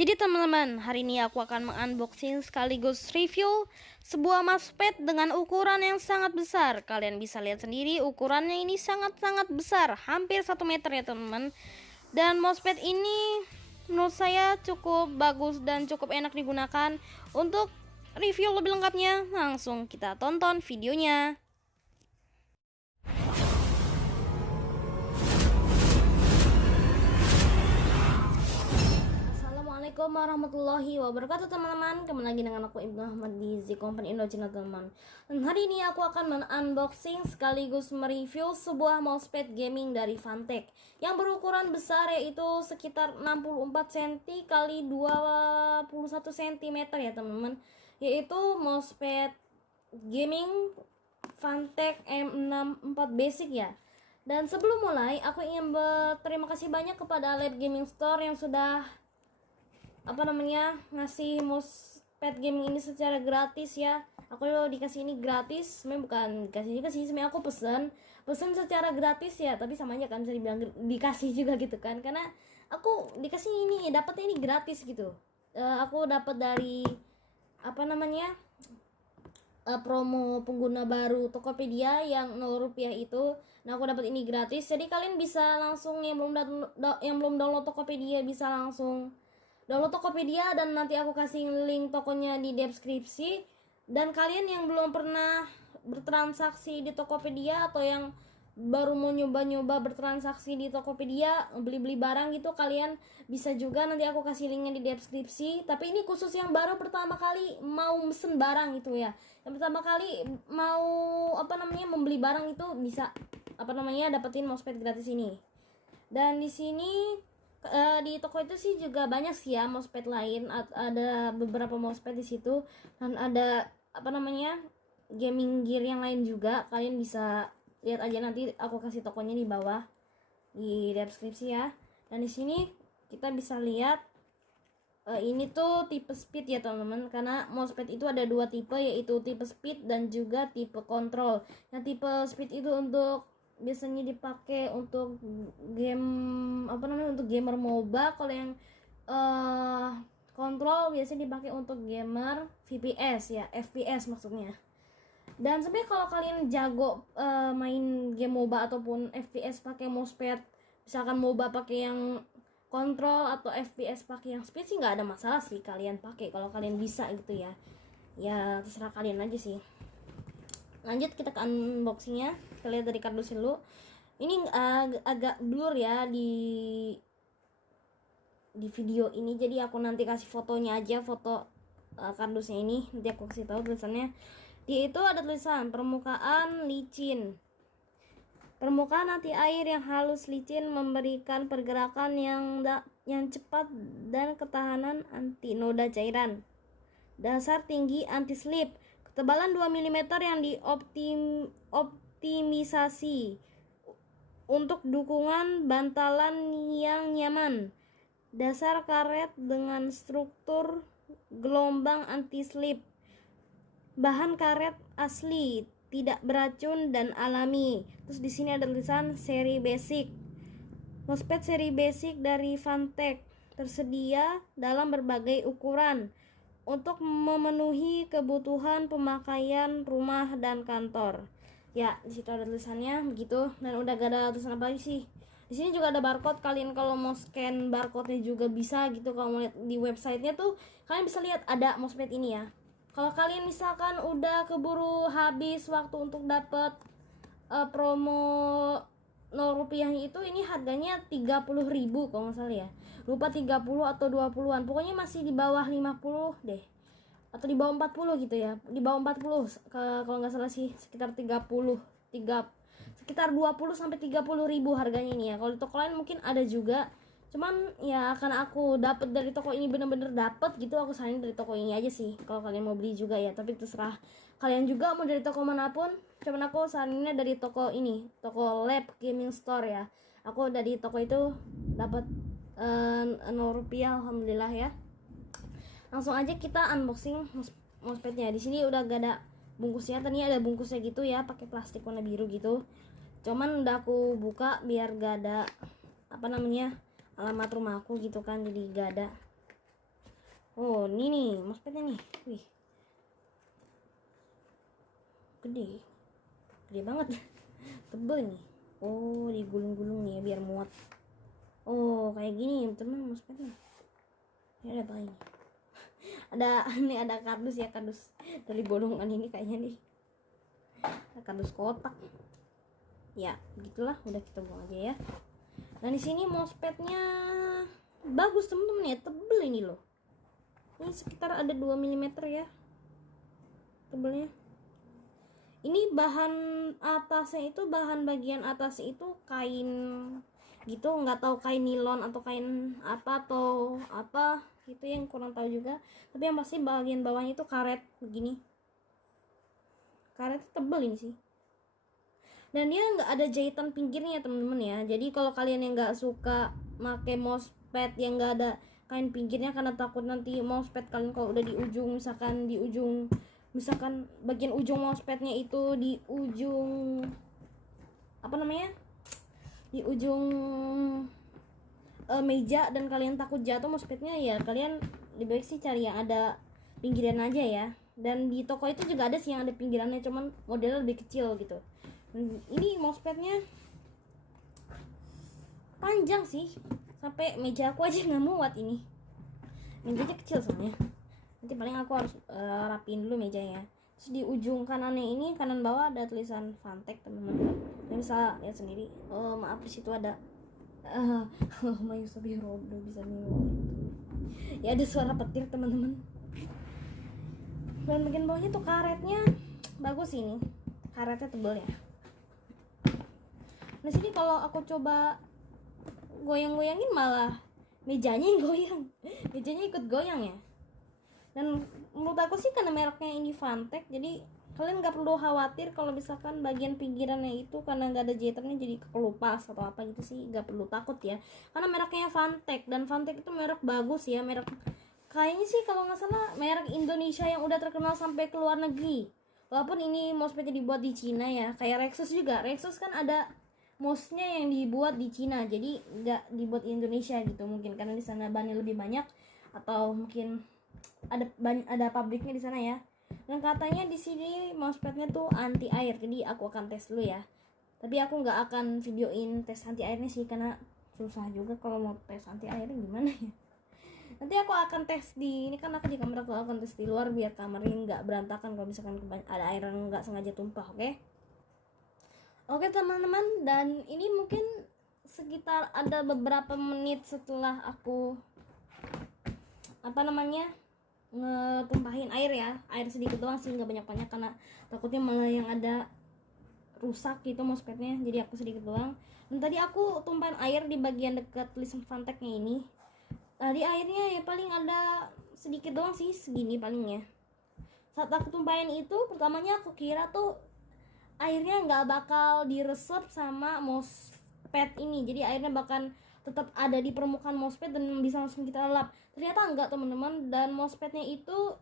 Jadi teman-teman, hari ini aku akan mengunboxing sekaligus review sebuah mousepad dengan ukuran yang sangat besar. Kalian bisa lihat sendiri ukurannya ini sangat-sangat besar, hampir 1 meter ya teman-teman. Dan mousepad ini menurut saya cukup bagus dan cukup enak digunakan. Untuk review lebih lengkapnya, langsung kita tonton videonya. Assalamualaikum warahmatullahi wabarakatuh teman-teman. Kembali lagi dengan aku Ibnu Ahmad di Z Company Indo Channel teman. Dan hari ini aku akan men-unboxing sekaligus mereview sebuah mousepad gaming dari Fantech yang berukuran besar, yaitu sekitar 64 cm kali 21 cm ya teman-teman. Yaitu mousepad gaming Fantech M64 Basic ya. Dan sebelum mulai, aku ingin berterima kasih banyak kepada Lab Gaming Store yang sudah ngasih mousepad gaming ini secara gratis ya. Aku dikasih ini gratis, sebenarnya bukan dikasih juga sih, sebenarnya aku pesen secara gratis ya, tapi sama aja kan, bisa dibilang dikasih juga gitu kan, karena aku dikasih ini, dapatnya ini gratis gitu. Aku dapat dari promo pengguna baru Tokopedia yang 0 rupiah itu. Nah, aku dapat ini gratis, jadi kalian bisa langsung, yang belum download Tokopedia bisa langsung download Tokopedia, dan nanti aku kasih link tokonya di deskripsi. Dan kalian yang belum pernah bertransaksi di Tokopedia atau yang baru mau nyoba-nyoba bertransaksi di Tokopedia, beli-beli barang gitu, kalian bisa juga, nanti aku kasih linknya di deskripsi. Tapi ini khusus yang baru pertama kali mau mesen barang itu ya, yang pertama kali mau membeli barang itu, bisa dapetin mousepad gratis ini. Dan di sini di toko itu sih juga banyak sih ya mousepad lain, ada beberapa mousepad di situ, dan ada gaming gear yang lain juga. Kalian bisa lihat aja, nanti aku kasih tokonya di bawah di deskripsi ya. Dan di sini kita bisa lihat ini tuh tipe speed ya teman-teman, karena mousepad itu ada dua tipe, yaitu tipe speed dan juga tipe kontrol. Yang tipe speed itu biasanya dipakai untuk game untuk gamer MOBA. Kalau yang kontrol biasanya dipakai untuk gamer VPS ya, FPS maksudnya. Dan sebenarnya kalau kalian jago main game MOBA ataupun FPS pakai mousepad, misalkan MOBA pakai yang kontrol atau FPS pakai yang speed sih, nggak ada masalah sih kalian pakai, kalau kalian bisa gitu ya. Ya terserah kalian aja sih. Lanjut kita ke unboxingnya, kita lihat dari kardusnya dulu. Ini agak blur ya di video ini, jadi aku nanti kasih fotonya aja, foto kardusnya ini nanti aku kasih tahu tulisannya. Di itu ada tulisan permukaan licin, permukaan anti air yang halus licin, memberikan pergerakan yang cepat dan ketahanan anti noda cairan. Dasar tinggi anti slip, ketebalan 2 mm yang dioptimisasi untuk dukungan bantalan yang nyaman. Dasar karet dengan struktur gelombang anti slip. Bahan karet asli, tidak beracun dan alami. Terus di sini ada tulisan seri basic. Mousepad seri basic dari Fantech tersedia dalam berbagai ukuran untuk memenuhi kebutuhan pemakaian rumah dan kantor. Ya, di situ ada tulisannya begitu, dan udah gak ada tulisan apa lagi sih. Di sini juga ada barcode, kalian kalau mau scan barcode-nya juga bisa gitu. Kalau mau lihat di websitenya tuh kalian bisa lihat ada mousepad ini ya. Kalau kalian misalkan udah keburu habis waktu untuk dapat promo 0 rupiah itu, ini harganya 30.000 kalau nggak salah ya, lupa 30 atau 20-an, pokoknya masih di bawah 50 deh, atau di bawah 40 gitu ya, di bawah 40 kalau nggak salah sih, sekitar 20 sampai 30.000 harganya ini ya. Kalau di toko lain mungkin ada juga, cuman ya karena aku dapet dari toko ini, bener-bener dapet gitu, aku saranin dari toko ini aja sih kalau kalian mau beli juga ya. Tapi terserah kalian juga mau dari toko manapun, cuman aku saraninnya dari toko ini, toko Lab Gaming Store ya. Aku dari toko itu dapat 0 rupiah, alhamdulillah ya. Langsung aja kita unboxing mousepadnya. Di sini udah gak ada bungkusnya, tadinya ada bungkusnya gitu ya, pakai plastik warna biru gitu, cuman udah aku buka biar gak ada alamat rumah aku gitu kan, jadi gak ada. Oh ini nih mousepadnya nih, wih gede banget. Tebel nih. Oh digulung-gulung nih ya biar muat. Oh kayak gini teman mousepadnya. Ini ada apa ini? Ada ini ada kardus ya, kardus dari bolongan ini kayaknya nih. Kardus kotak. Ya begitulah, udah kita buang aja ya. Nah di sini mousepadnya bagus teman-teman ya, tebel ini loh. Ini sekitar ada 2 mm ya tebelnya. Ini bahan atasnya itu, bahan bagian atas itu kain gitu, nggak tahu kain nilon atau kain apa atau apa itu yang kurang tahu juga. Tapi yang pasti bagian bawahnya itu karet begini. Karet tebel ini sih. Dan dia nggak ada jahitan pinggirnya teman-teman ya. Jadi kalau kalian yang nggak suka pakai mousepad yang nggak ada kain pinggirnya karena takut nanti mousepad kalian kalau udah di ujung, misalkan bagian ujung mousepadnya itu di ujung apa namanya, di ujung meja dan kalian takut jatuh mousepadnya, ya kalian lebih baik sih cari yang ada pinggiran aja ya. Dan di toko itu juga ada sih yang ada pinggirannya, cuman modelnya lebih kecil gitu. Ini mousepadnya panjang sih, sampai meja aku aja nggak muat ini. Mejanya kecil soalnya. Nanti paling aku harus rapiin dulu mejanya. Terus di ujung kanannya ini, kanan bawah ada tulisan Fantech teman-teman. Kalian bisa lihat sendiri. Oh maaf, di situ ada Mayusabirodo bisa minum. Ya ada suara petir teman-teman. Dan bagian bawahnya tuh karetnya bagus ini. Karetnya tebel ya. Nah sini kalau aku coba goyang-goyangin malah mejanya yang goyang. Mejanya ikut goyang ya. Dan menurut aku sih karena mereknya ini Fantech, jadi kalian nggak perlu khawatir kalau misalkan bagian pinggirannya itu karena nggak ada jahitannya jadi kelupas atau apa gitu sih, nggak perlu takut ya. Karena mereknya Fantech, dan Fantech itu merek bagus ya, merek kayaknya sih kalau nggak salah merek Indonesia yang udah terkenal sampai ke luar negeri. Walaupun ini mousepadnya dibuat di Cina ya, kayak Rexus juga. Rexus kan ada mouse-nya yang dibuat di Cina, jadi nggak dibuat di Indonesia gitu, mungkin karena di sana bahannya lebih banyak atau mungkin ada pabriknya di sana ya. Dan katanya di sini mousepadnya tuh anti air, jadi aku akan tes dulu ya. Tapi aku nggak akan videoin tes anti airnya sih, karena susah juga kalau mau tes anti airnya gimana ya. Nanti aku akan tes ini kan aku di kamar, aku akan tes di luar biar kamarnya nggak berantakan kalau misalkan ada air yang nggak sengaja tumpah. Oke teman-teman, dan ini mungkin sekitar ada beberapa menit setelah aku ngetumpahin air ya, air sedikit doang sih, nggak banyak-banyak karena takutnya malah yang ada rusak gitu mousepadnya, jadi aku sedikit doang. Dan tadi aku tumpahin air di bagian dekat tulisan Fantechnya ini. Tadi airnya ya paling ada sedikit doang sih, segini palingnya. Saat aku tumpahin itu, pertamanya aku kira tuh airnya nggak bakal diresep sama mousepad ini, jadi airnya bakal tetap ada di permukaan mousepad dan bisa langsung kita lap. Ternyata enggak teman-teman, dan mousepadnya itu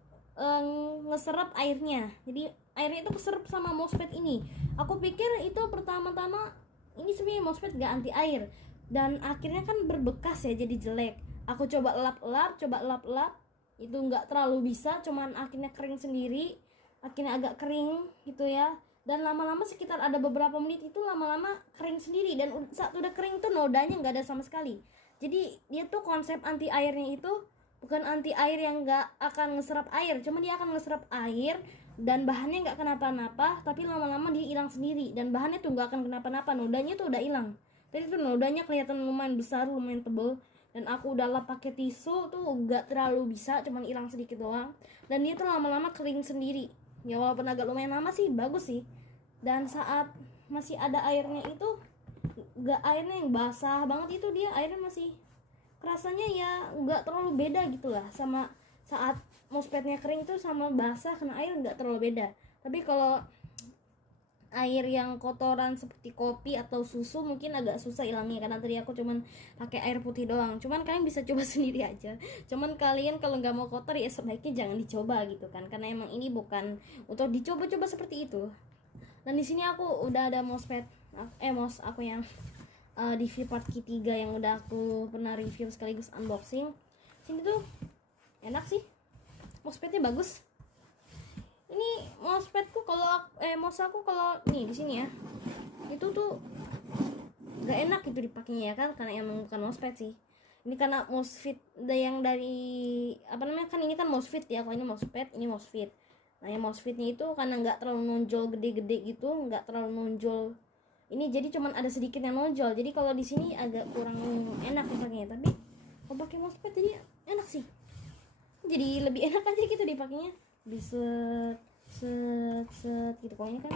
ngeserap airnya, jadi airnya itu keserap sama mousepad ini. Aku pikir itu pertama-tama ini sebenarnya mousepad gak anti air, dan akhirnya kan berbekas ya, jadi jelek. Aku coba lap-lap, itu nggak terlalu bisa, cuman akhirnya kering sendiri, akhirnya agak kering gitu ya. Dan lama-lama sekitar ada beberapa menit itu lama-lama kering sendiri, dan saat udah kering tuh nodanya nggak ada sama sekali. Jadi dia tuh konsep anti airnya itu bukan anti air yang nggak akan ngeserap air, cuma dia akan ngeserap air dan bahannya nggak kenapa-napa, tapi lama-lama dia hilang sendiri dan bahannya tuh nggak akan kenapa-napa, nodanya tuh udah hilang. Tadi tuh nodanya kelihatan lumayan besar, lumayan tebel, dan aku udah lap pakai tisu tuh nggak terlalu bisa, cuman hilang sedikit doang. Dan dia tuh lama-lama kering sendiri. Ya walaupun agak lumayan lama sih, bagus sih. Dan saat masih ada airnya itu, gak airnya yang basah banget itu, dia airnya masih rasanya ya nggak terlalu beda gitulah sama saat mousepadnya kering tuh, sama basah kena air nggak terlalu beda. Tapi kalau air yang kotoran seperti kopi atau susu mungkin agak susah hilangnya, karena tadi aku cuman pakai air putih doang. Cuman kalian bisa coba sendiri aja. Cuman kalian kalau nggak mau kotor ya sebaiknya jangan dicoba gitu kan, karena emang ini bukan untuk dicoba-coba seperti itu. Dan di sini aku udah ada mousepad, mouse aku yang di part ketiga yang udah aku pernah review sekaligus unboxing. Sini tuh enak sih, mousepad-nya bagus. Ini mousepadku kalau mouse aku kalau nih di sini ya, itu tuh gak enak gitu dipakainya ya kan, karena emang bukan mousepad sih. Ini karena mousefit yang dari apa namanya, kan ini kan mousefit ya, kalau ini mousepad, ini mousefit. Nah yang mousefitnya itu karena nggak terlalu nonjol gede-gede gitu, nggak terlalu nonjol ini, jadi cuman ada sedikit yang nonjol. Jadi kalau di sini agak kurang enak dipakainya, tapi kalau pakai mousepad jadi enak sih, jadi lebih enak aja gitu dipakainya, bisa set gitu pokoknya kan,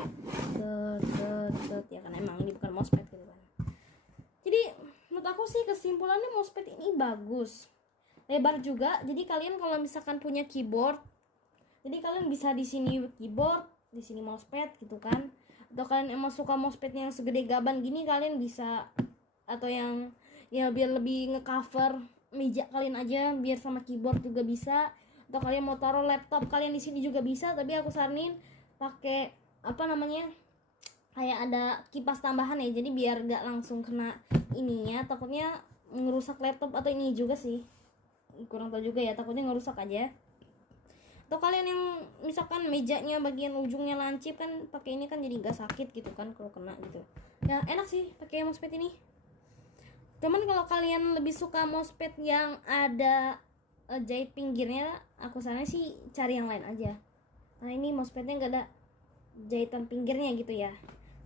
set ya kan, emang ini bukan mousepad gitu kan. Jadi menurut aku sih kesimpulannya mousepad ini bagus, lebar juga. Jadi kalian kalau misalkan punya keyboard, jadi kalian bisa di sini keyboard, di sini mousepad gitu kan. Atau kalian emang suka mousepad yang segede gaban gini, kalian bisa, atau yang ya biar lebih ngecover meja kalian aja, biar sama keyboard juga bisa. Atau kalian mau taruh laptop kalian di sini juga bisa, tapi aku saranin pakai apa namanya, kayak ada kipas tambahan ya, jadi biar gak langsung kena ininya, takutnya ngerusak laptop atau ini juga sih, kurang tahu juga ya, takutnya ngerusak aja. Atau kalian yang misalkan mejanya bagian ujungnya lancip kan, pakai ini kan jadi gak sakit gitu kan kalau kena gitu ya. Enak sih pakai mousepad ini. Cuman kalau kalian lebih suka mousepad yang ada jahit pinggirnya, aku saranin sih cari yang lain aja. Nah ini mousepadnya nggak ada jahitan pinggirnya gitu ya,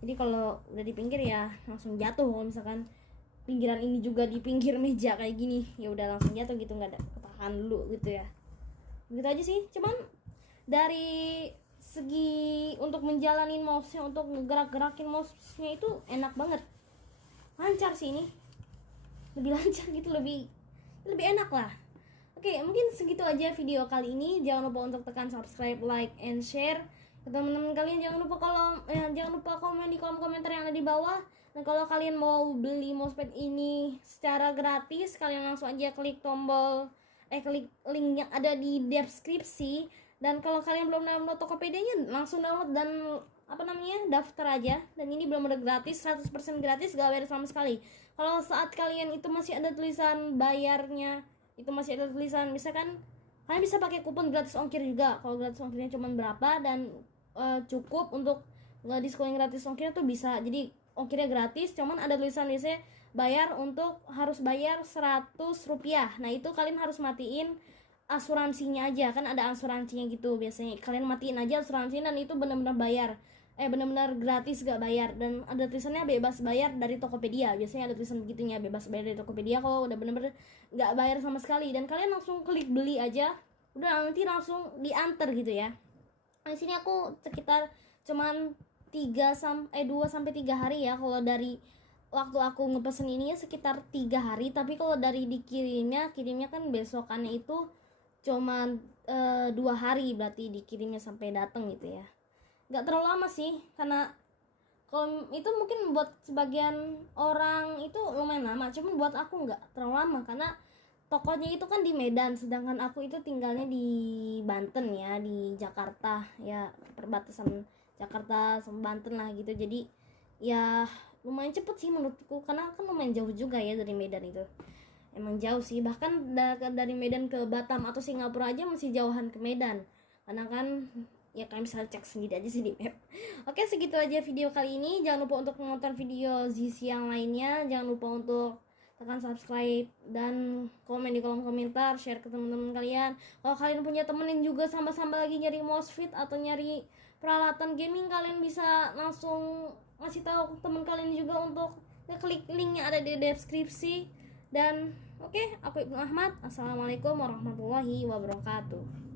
jadi kalau udah di pinggir ya langsung jatuh. Kalau misalkan pinggiran ini juga di pinggir meja kayak gini, ya udah langsung jatuh gitu, nggak ada ketahan dulu gitu ya. Begitu aja sih. Cuman dari segi untuk menjalanin mouse-nya, untuk ngegerak-gerakin mouse-nya itu enak banget, lancar sih ini, lebih lancar gitu, lebih enak lah. Oke, mungkin segitu aja video kali ini. Jangan lupa untuk tekan subscribe, like, and share ke teman-teman kalian. Jangan lupa komen di kolom komentar yang ada di bawah. Dan kalau kalian mau beli mousepad ini secara gratis, kalian langsung aja klik klik link yang ada di deskripsi. Dan kalau kalian belum download Tokopedia-nya, langsung download dan daftar aja. Dan ini belum ada gratis, 100% gratis, gak bayar sama sekali. Kalau saat kalian itu masih ada tulisan bayarnya, itu masih ada tulisan misalkan kalian bisa pakai kupon gratis ongkir juga. Kalau gratis ongkirnya cuma berapa dan cukup untuk diskon gratis ongkirnya tuh bisa. Jadi ongkirnya gratis, cuman ada tulisan biasanya harus bayar 100 rupiah. Nah itu kalian harus matiin asuransinya aja, kan ada asuransinya gitu. Biasanya kalian matiin aja asuransinya, dan itu benar-benar bayar, benar-benar gratis, gak bayar. Dan ada tulisannya bebas bayar dari Tokopedia, biasanya ada tulisan begitunya, bebas bayar dari Tokopedia. Kalau udah benar-benar gak bayar sama sekali, dan kalian langsung klik beli aja, udah nanti langsung diantar gitu ya. Di sini aku sekitar cuman 2 sampai 3 hari ya. Kalau dari waktu aku ngepesen ini ya sekitar 3 hari, tapi kalau dari dikirimnya kan besokannya itu cuman 2 hari, berarti dikirimnya sampai datang gitu ya. Gak terlalu lama sih, karena kalau itu mungkin buat sebagian orang itu lumayan lama, cuman buat aku nggak terlalu lama karena tokonya itu kan di Medan, sedangkan aku itu tinggalnya di Banten ya, di Jakarta ya, perbatasan Jakarta sama Banten lah gitu. Jadi ya lumayan cepet sih menurutku, karena kan lumayan jauh juga ya dari Medan itu, emang jauh sih. Bahkan dari Medan ke Batam atau Singapura aja masih jauhan ke Medan, karena kan ya kalian bisa cek sendiri aja sih di map. Oke, segitu aja video kali ini. Jangan lupa untuk menonton video Zizi yang lainnya. Jangan lupa untuk tekan subscribe dan komen di kolom komentar, share ke teman-teman kalian. Kalau kalian punya temen yang juga sama-sama lagi nyari mousefit atau nyari peralatan gaming, kalian bisa langsung ngasih tahu teman kalian juga untuk klik link yang ada di deskripsi. Dan oke, aku Ibnu Ahmad. Assalamualaikum warahmatullahi wabarakatuh.